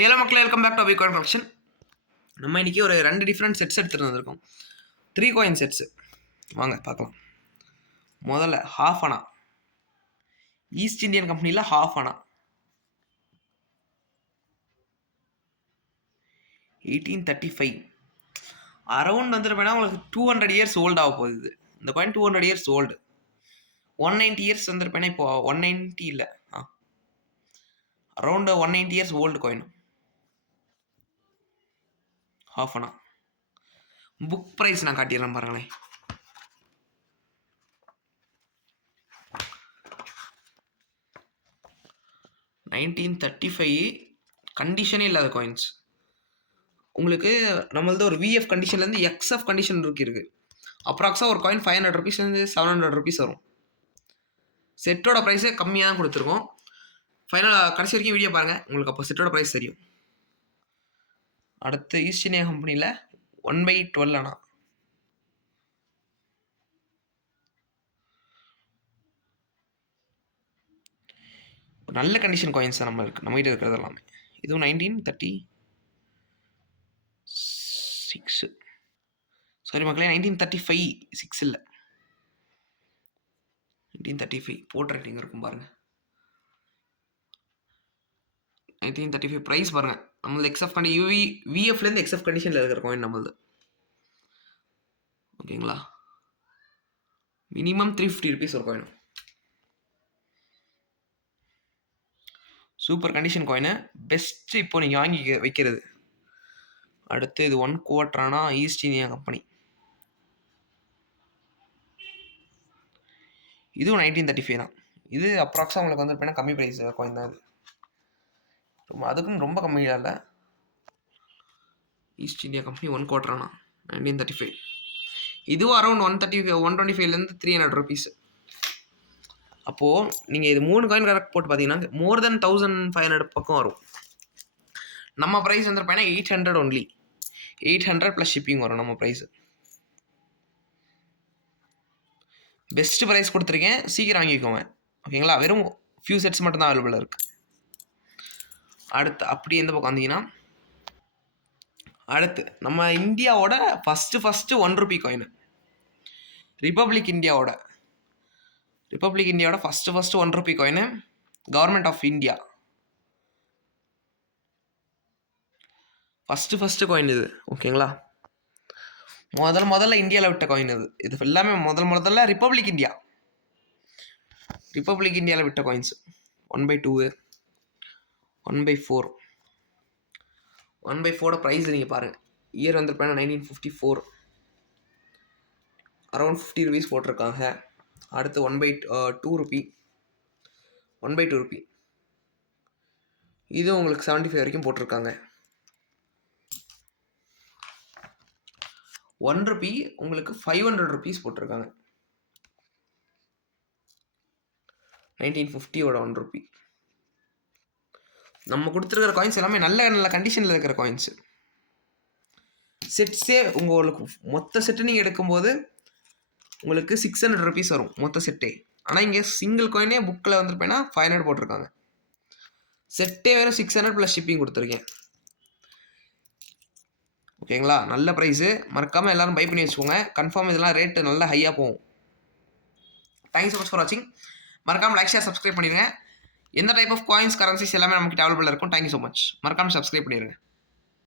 Hello மக்களே, welcome back to bitcoin collection. நம்ம இன்றைக்கி ஒரு 2 டிஃப்ரெண்ட் செட்ஸ் எடுத்துகிட்டு வந்திருக்கோம். 3 காயின் செட்ஸு. வாங்க பார்க்கலாம். முதல்ல ஹாஃப் அனா, ஈஸ்ட் இந்தியன் கம்பெனியில் ஹாஃப் அனா 1835 அரௌண்ட் வந்துருப்பேன்னா உங்களுக்கு 200 இயர்ஸ் ஓல்டு ஆக போகுது. இந்த காயின் 200 இயர்ஸ் ஓல்டு. 190 இயர்ஸ் வந்துருப்பேன்னா இப்போ 190 இல்லை, around 190 years old coin half அனா. புக் ப்ரைஸ் நான் காட்டிடுறேன் பாருங்களேன். $1935 கண்டிஷனே இல்லாத காயின்ஸ். உங்களுக்கு நம்மளது ஒரு விஎஃப் கண்டிஷன்லேருந்து எக்ஸ்எஃப் கண்டிஷன் இருக்குது. அப்ராக்ஸாக ஒரு காயின் 500 ருபீஸ்லேருந்து 700 ருபீஸ் வரும். செட்டோட ப்ரைஸே கம்மியாக தான் கொடுத்துருக்கோம். ஃபைனலாக கடைசி வரைக்கும் வீடியோ பாருங்கள், உங்களுக்கு அப்போ செட்டோட ப்ரைஸ் தெரியும். அடுத்து ஈஸ்ட் இந்தியா கம்பெனியில் 1/12 அனா. நல்ல கண்டிஷன் காயின்ஸ் தான் நம்மகிட்ட இருக்கிறது எல்லாமே. இதுவும் 1936. சாரி மக்களே, 1935 இல்லை, 1935 போர்ட் ரைட்டிங் இருக்கும் பாருங்கள். 1935 ப்ரைஸ் பாருங்கள். நம்மளது எக்ஸ்எஃப் கண்டி விஎஃப்லேருந்து எக்ஸ்எஃப் கண்டிஷனில் இருக்கிற காயின் நம்மளது. ஓகேங்களா, மினிமம் 350 ருபீஸ் ஒரு coin. Super condition coin, best இப்போ நீங்கள் வாங்கி வைக்கிறது. அடுத்து இது 1/4 அனா ஈஸ்ட் இந்தியா கம்பெனி. இதுவும் 1935 தான். இது அப்ராக்ஸாக உங்களுக்கு வந்து கம்மி ப்ரைஸ் காயின் தான். இது அதுக்கும் ரொம்ப கம்மியாக இல்லை. ஈஸ்ட் இந்தியா கம்பெனி 1/4 அனா 1935. இதுவும் அரௌண்ட் 125லேருந்து 300 ருபீஸ். அப்போது நீங்கள் இது 3 காயின் கரெக்ட் போட்டு பார்த்தீங்கன்னா மோர் தென் 1500 பக்கம் வரும். நம்ம ப்ரைஸ் வந்து பார்த்தீங்கன்னா 800 ஒன்லி. 800 ப்ளஸ் ஷிப்பிங் வரும் நம்ம ப்ரைஸு. பெஸ்ட்டு ப்ரைஸ் கொடுத்துருக்கேன், சீக்கிரம் வாங்கிக்கோங்க. ஓகேங்களா, வெறும் ஃபியூ செட்ஸ் மட்டும்தான் அவைலபிளாக இருக்குது. அடுத்து அப்படி எந்த பக்கம் வந்தீங்கன்னா, அடுத்து நம்ம இந்தியாவோட ஃபஸ்ட்டு 1 ரூபி காயின், ரிப்பப்ளிக் இந்தியாவோட first 1 rupee coin, government of India first coin இது. ஓகேங்களா, முதல்ல இந்தியாவில் விட்ட காயின் இது. இது எல்லாமே முதல்ல ரிப்பப்ளிக் இந்தியாவில் விட்ட காயின்ஸ். 1/2, 1/4. 1/4 ப்ரைஸ் நீங்கள் பாருங்கள். இயர் வந்து 1954, அரௌண்ட் 50 ருபீஸ் போட்டிருக்காங்க. அடுத்து 1/2 ருபி, 1/2 ருபி. இது உங்களுக்கு 75 வரைக்கும் போட்டிருக்காங்க. 1 ருபி உங்களுக்கு 500 ருபீஸ் போட்டிருக்காங்க. 1950யோட 1 ருபி. நம்ம கொடுத்துருக்கிற காயின்ஸ் எல்லாமே நல்ல கண்டிஷனில் இருக்கிற காயின்ஸு. செட்ஸே உங்களுக்கு மொத்த செட்டு நீங்கள் எடுக்கும்போது உங்களுக்கு 600 ருபீஸ் வரும் மொத்த செட்டே. ஆனால் இங்கே சிங்கிள் காயினே புக்கில் வந்துருப்பேன்னா 500 போட்டிருக்காங்க. செட்டே வேறு 600 ப்ளஸ் ஷிப்பிங் கொடுத்துருக்கேன். ஓகேங்களா, நல்ல ப்ரைஸு. மறக்காமல் எல்லோரும் பை பண்ணி வச்சுக்கோங்க. கன்ஃபார்ம் இதெல்லாம் ரேட்டு நல்லா ஹையாக போகும். தேங்க்யூ ஸோ மச் ஃபார் வாட்சிங். மறக்காமல் லைக், ஷேர், சப்ஸ்கிரைப் பண்ணிடுங்க. எந்த டைப் ஆஃப் காயின்ஸ், கரன்சிஸ் எல்லாமே நமக்கு அவைலபிளாக இருக்கும். Thank you so much. மறக்காமல் சப்ஸ்கிரைப் பண்ணிடுங்க.